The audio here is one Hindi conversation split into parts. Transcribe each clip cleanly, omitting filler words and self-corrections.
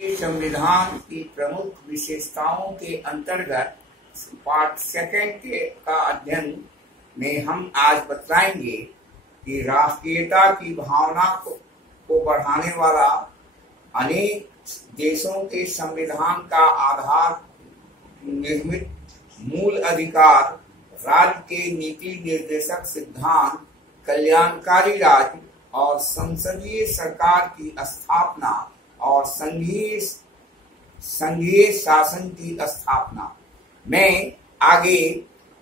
संविधान की प्रमुख विशेषताओं के अंतर्गत पार्ट सेकंड का अध्ययन में हम आज बतलाएंगे कि राष्ट्रीयता की भावना को बढ़ाने वाला अनेक देशों के संविधान का आधार निर्मित मूल अधिकार, राज्य के नीति निर्देशक सिद्धांत, कल्याणकारी राज्य और संसदीय सरकार की स्थापना और संघीय शासन की स्थापना में आगे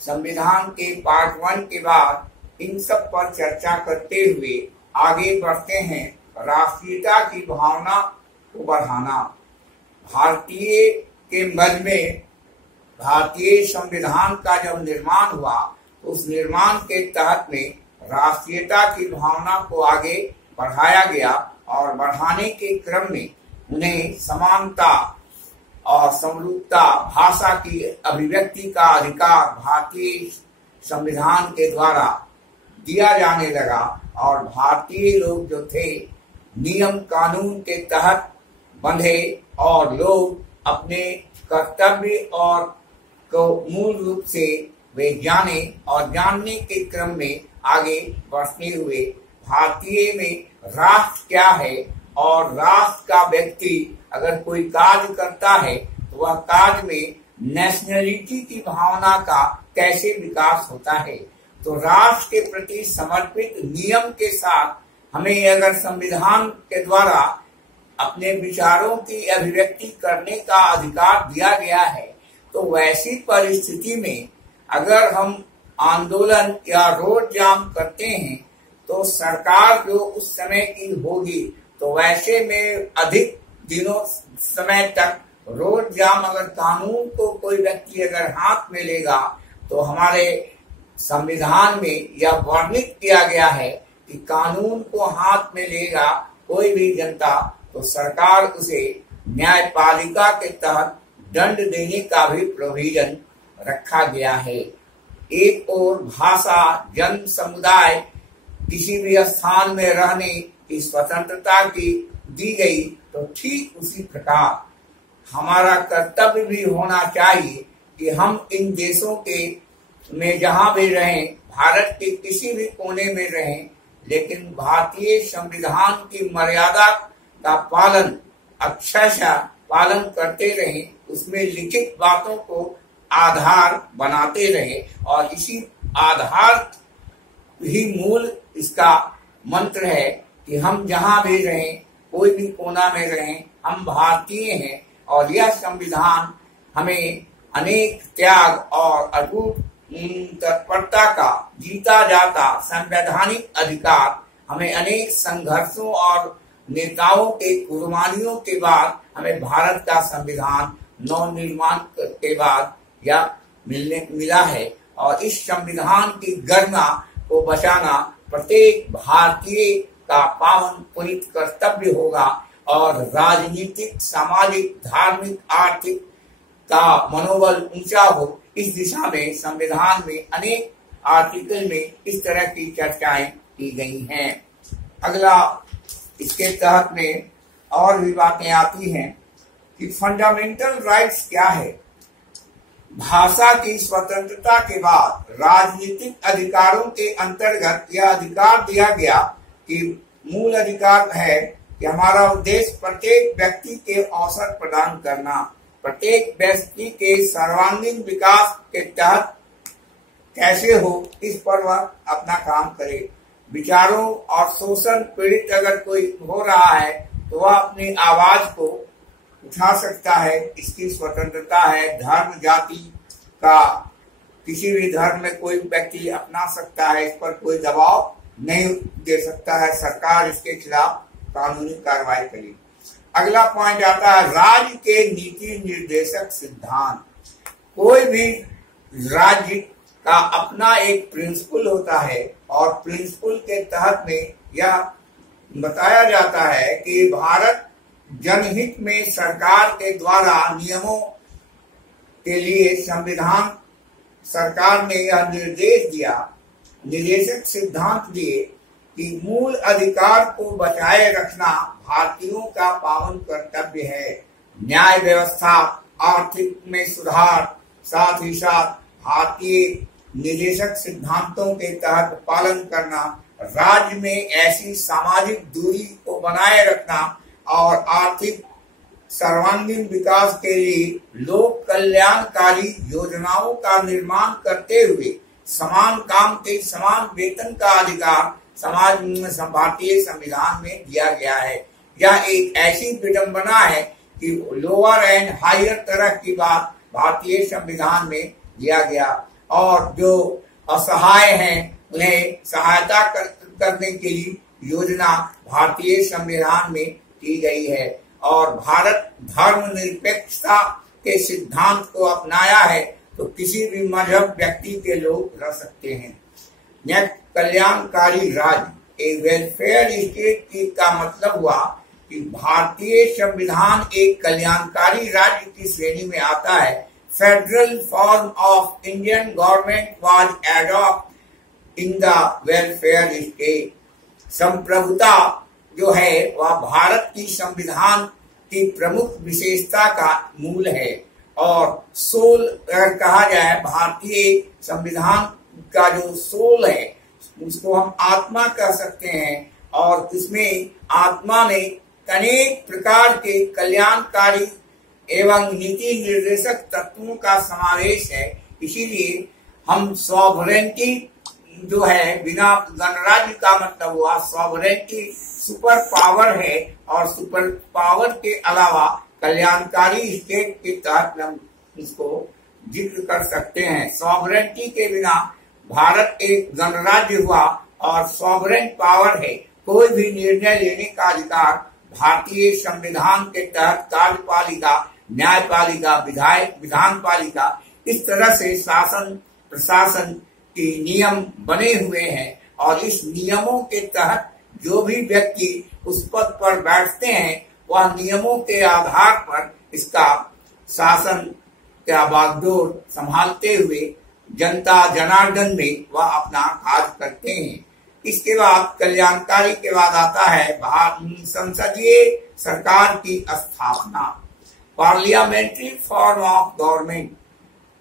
संविधान के पार्ट 1 के बाद इन सब पर चर्चा करते हुए आगे बढ़ते हैं। राष्ट्रीयता की भावना को बढ़ाना। भारतीय के मध्य में भारतीय संविधान का जब निर्माण हुआ तो उस निर्माण के तहत में राष्ट्रीयता की भावना को आगे बढ़ाया गया और बढ़ाने के क्रम में उन्हें समानता और समरूपता, भाषा की अभिव्यक्ति का अधिकार भारतीय संविधान के द्वारा दिया जाने लगा और भारतीय लोग जो थे नियम कानून के तहत बंधे और लोग अपने कर्तव्य और को मूल रूप से वे जाने और जानने के क्रम में आगे बढ़ते हुए भारतीय में राष्ट्र क्या है और राष्ट्र का व्यक्ति अगर कोई कार्य करता है तो वह कार्य में नेशनलिटी की भावना का कैसे विकास होता है। तो राष्ट्र के प्रति समर्पित नियम के साथ हमें अगर संविधान के द्वारा अपने विचारों की अभिव्यक्ति करने का अधिकार दिया गया है, तो वैसी परिस्थिति में अगर हम आंदोलन या रोड जाम करते हैं तो सरकार जो उस समय की होगी तो वैसे में अधिक दिनों समय तक रोड जाम अगर कानून को कोई व्यक्ति अगर हाथ में लेगा तो हमारे संविधान में यह वर्णित किया गया है कि कानून को हाथ में लेगा कोई भी जनता तो सरकार उसे न्यायपालिका के तहत दंड देने का भी प्रोविजन रखा गया है। एक और भाषा, जन समुदाय किसी भी स्थान में रहने की स्वतंत्रता की दी गई तो ठीक उसी प्रकार हमारा कर्तव्य भी होना चाहिए कि हम इन देशों के में जहां भी रहें, भारत के किसी भी कोने में रहें, लेकिन भारतीय संविधान की मर्यादा का पालन अक्षरशः पालन करते रहें, उसमें लिखित बातों को आधार बनाते रहे और इसी आधार ही मूल इसका मंत्र है कि हम जहां भी रहें, कोई भी कोना में रहें, हम भारतीय हैं और यह संविधान हमें अनेक त्याग और अटूट तत्परता का जीता जाता संवैधानिक अधिकार हमें अनेक संघर्षों और नेताओं के कुर्बानियों के बाद हमें भारत का संविधान नवनिर्माण के बाद यह मिला है और इस संविधान की गरिमा को बचाना प्रत्येक भारतीय का पावन पुनीत कर्तव्य होगा और राजनीतिक, सामाजिक, धार्मिक, आर्थिक का मनोबल ऊंचा हो। इस दिशा में संविधान में अनेक आर्टिकल में इस तरह की चर्चाएं की गई हैं। अगला इसके तहत में और भी बातें आती हैं कि फंडामेंटल राइट्स क्या है। भाषा की स्वतंत्रता के बाद राजनीतिक अधिकारों के अंतर्गत यह अधिकार दिया गया कि मूल अधिकार है कि हमारा उद्देश्य प्रत्येक व्यक्ति के अवसर प्रदान करना, प्रत्येक व्यक्ति के सर्वांगीण विकास के तहत कैसे हो इस पर वह अपना काम करे। विचारों और शोषण पीड़ित अगर कोई हो रहा है तो वह अपनी आवाज को उठा सकता है, इसकी स्वतंत्रता है। धर्म जाति का किसी भी धर्म में कोई व्यक्ति अपना सकता है, इस पर कोई दबाव नहीं दे सकता है, सरकार इसके खिलाफ कानूनी कार्रवाई करेगी। अगला पॉइंट आता है राज्य के नीति निर्देशक सिद्धांत। कोई भी राज्य का अपना एक प्रिंसिपल होता है और प्रिंसिपल के तहत में यह बताया जाता है कि भारत जनहित में सरकार के द्वारा नियमों के लिए संविधान सरकार ने यह निर्देश दिया, निर्देशक सिद्धांत दिए कि मूल अधिकार को बचाए रखना भारतीयों का पावन कर्तव्य है। न्याय व्यवस्था, आर्थिक में सुधार, साथ ही साथ भारतीय निदेशक सिद्धांतों के तहत पालन करना, राज्य में ऐसी सामाजिक दूरी को बनाए रखना और आर्थिक सर्वांगीण विकास के लिए लोक कल्याणकारी योजनाओं का निर्माण करते हुए समान काम के समान वेतन का अधिकार समाज में भारतीय संविधान में दिया गया है। यह एक ऐसी विडंबना है कि लोअर एंड हायर तरह की बात भारतीय संविधान में दिया गया और जो असहाय हैं उन्हें सहायता करने के लिए योजना भारतीय संविधान में की गई है और भारत धर्मनिरपेक्षता के सिद्धांत को अपनाया है तो किसी भी मजहब व्यक्ति के लोग रह सकते हैं। नेक्स्ट, कल्याणकारी राज्य। ए वेलफेयर स्टेट का मतलब हुआ कि भारतीय संविधान एक कल्याणकारी राज्य की श्रेणी में आता है। Federal form of Indian government was adopt in the welfare state. संप्रभुता जो है वह भारत की संविधान की प्रमुख विशेषता का मूल है और सोल अगर कहा जाए भारतीय संविधान का जो सोल है उसको हम आत्मा कह सकते हैं और इसमें आत्मा में अनेक प्रकार के कल्याणकारी एवं नीति निर्देशक तत्वों का समावेश है। इसीलिए हम सॉवरेंटी जो है, बिना गणराज्य का मतलब हुआ सॉवरेंटी सुपर पावर है और सुपर पावर के अलावा कल्याणकारी स्टेट के तहत हम इसको जिक्र कर सकते हैं। सॉवरेंटी के बिना भारत एक गणराज्य हुआ और सॉवरेन पावर है। कोई भी निर्णय लेने का अधिकार भारतीय संविधान के तहत कार्यपालिका, न्यायपालिका, विधान पालिका, इस तरह से शासन प्रशासन के नियम बने हुए हैं और इस नियमों के तहत जो भी व्यक्ति उस पद पर बैठते हैं वह नियमों के आधार पर इसका शासन का बागडोर संभालते हुए जनता जनार्दन में वह अपना कार्य करते हैं। इसके बाद कल्याणकारी के बाद आता है संसदीय सरकार की स्थापना, पार्लियामेंट्री फॉर्म ऑफ गवर्नमेंट।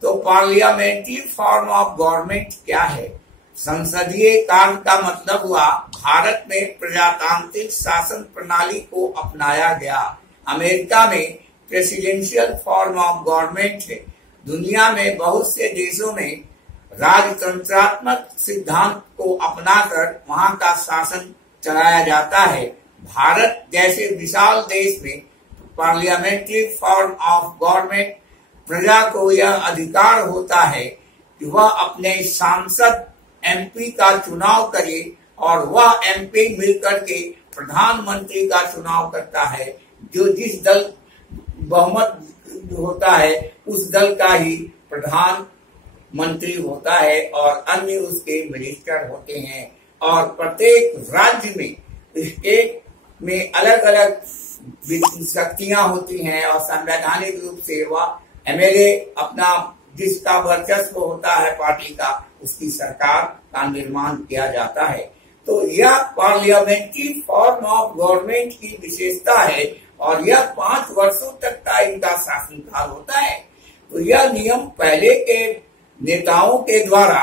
तो पार्लियामेंट्री फॉर्म ऑफ गवर्नमेंट क्या है? संसदीय कार्य का मतलब हुआ भारत में प्रजातांत्रिक शासन प्रणाली को अपनाया गया। अमेरिका में प्रेसिडेंशियल फॉर्म ऑफ गवर्नमेंट है। दुनिया में बहुत से देशों में राजतंत्रात्मक सिद्धांत को अपनाकर वहां का शासन चलाया जाता है। भारत जैसे विशाल देश में पार्लियामेंट्री फॉर्म ऑफ गवर्नमेंट प्रजा को यह अधिकार होता है कि वह अपने सांसद एमपी का चुनाव करे और वह एमपी मिलकर के प्रधानमंत्री का चुनाव करता है। जो जिस दल बहुमत होता है उस दल का ही प्रधानमंत्री होता है और अन्य उसके मिनिस्टर होते हैं और प्रत्येक राज्य में स्टेट में अलग अलग शक्तियां होती हैं और संवैधानिक रूप से वह एमएलए अपना जिसका वर्चस्व होता है पार्टी का उसकी सरकार का निर्माण किया जाता है। तो यह पार्लियामेंट्री फॉर्म ऑफ गवर्नमेंट की विशेषता है और यह 5 वर्षों तक का इनका शासनकाल होता है। तो यह नियम पहले के नेताओं के द्वारा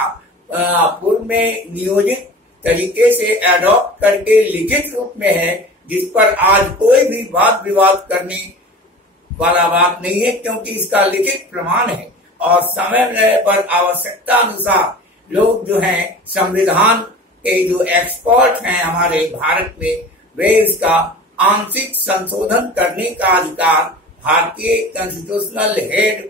पूर्व में नियोजित तरीके से एडॉप्ट करके लिखित रूप में है, जिस पर आज कोई भी वाद विवाद करने वाला बात नहीं है क्योंकि इसका लिखित प्रमाण है और समय पर आवश्यकता अनुसार लोग जो हैं संविधान के जो एक्सपर्ट हैं हमारे भारत में वे इसका आंशिक संशोधन करने का अधिकार भारतीय कॉन्स्टिट्यूशनल हेड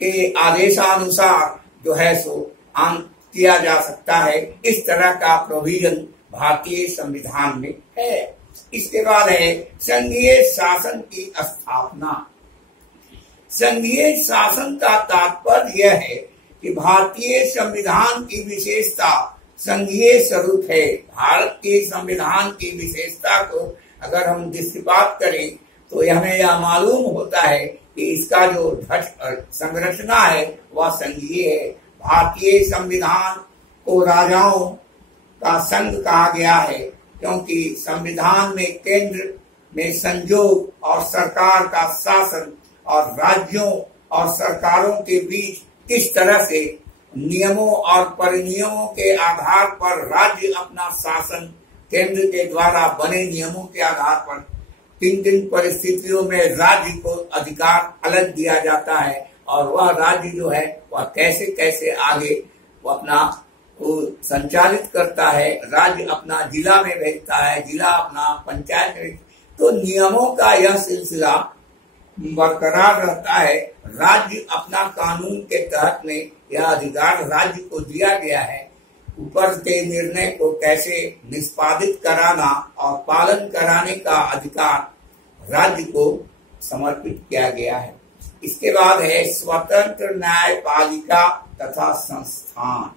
के आदेशानुसार जो है सो किया जा सकता है। इस तरह का प्रोविजन भारतीय संविधान में है। इसके बाद है संघीय शासन की स्थापना। संघीय शासन का तात्पर्य यह है कि भारतीय संविधान की विशेषता संघीय स्वरूप है। भारत के संविधान की विशेषता को अगर हम दृष्टिपात करें तो हमें यह मालूम होता है कि इसका जो संरचना है वह संघीय है। भारतीय संविधान को राजाओं का संघ कहा गया है, क्योंकि संविधान में केंद्र में संयोग और सरकार का शासन और राज्यों और सरकारों के बीच किस तरह से नियमों और परिनियमों के आधार पर राज्य अपना शासन केंद्र के द्वारा बने नियमों के आधार पर किन किन परिस्थितियों में राज्य को अधिकार अलग दिया जाता है और वह राज्य जो है वह कैसे कैसे आगे वो अपना संचालित करता है। राज्य अपना जिला में भेजता है, जिला अपना पंचायत में। तो नियमों का यह सिलसिला बरकरार रहता है। राज्य अपना कानून के तहत में यह अधिकार राज्य को दिया गया है। ऊपर के निर्णय को कैसे निष्पादित कराना और पालन कराने का अधिकार राज्य को समर्पित किया गया है। इसके बाद है स्वतंत्र न्यायपालिका तथा संस्थान।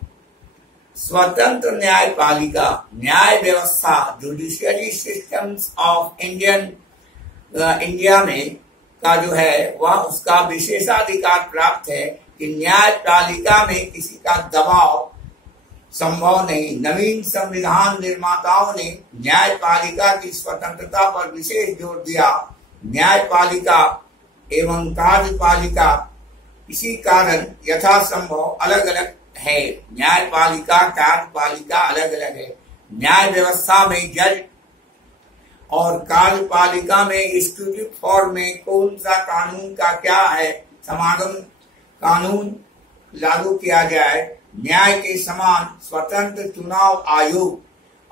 स्वतंत्र न्यायपालिका न्याय व्यवस्था जुडिशियरी सिस्टम्स ऑफ इंडिया में का जो है वह उसका विशेषाधिकार प्राप्त है कि न्यायपालिका में किसी का दबाव संभव नहीं। नवीन संविधान निर्माताओं ने न्यायपालिका की स्वतंत्रता पर विशेष जोर दिया। न्यायपालिका एवं कार्यपालिका इसी कारण यथासंभव अलग अलग है। न्यायपालिका कार्यपालिका अलग अलग है। न्याय व्यवस्था में जज और कार्यपालिका में एग्जीक्यूटिव फॉर्म में कौन सा कानून का क्या है समागम कानून लागू किया जाए। न्याय के समान स्वतंत्र चुनाव आयोग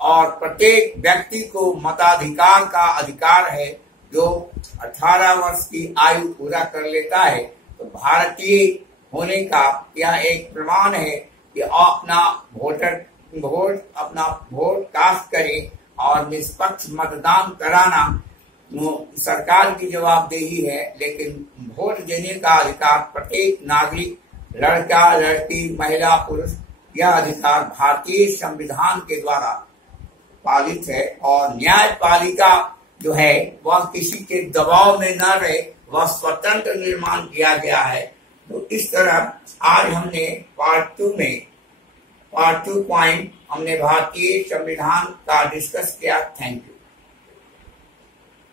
और प्रत्येक व्यक्ति को मताधिकार का अधिकार है जो 18 वर्ष की आयु पूरा कर लेता है। तो भारतीय होने का यह एक प्रमाण है कि अपना वोट कास्ट करें और निष्पक्ष मतदान कराना सरकार की जवाबदेही है। लेकिन वोट देने का अधिकार प्रत्येक नागरिक, लड़का लड़की, महिला पुरुष, यह अधिकार भारतीय संविधान के द्वारा पालित है। और न्यायपालिका जो है वह किसी के दबाव में न रहे, वह स्वतंत्र निर्माण किया गया है। तो इस तरह आज हमने पार्ट 2 पॉइंट हमने भारतीय संविधान का डिस्कस किया। Thank you.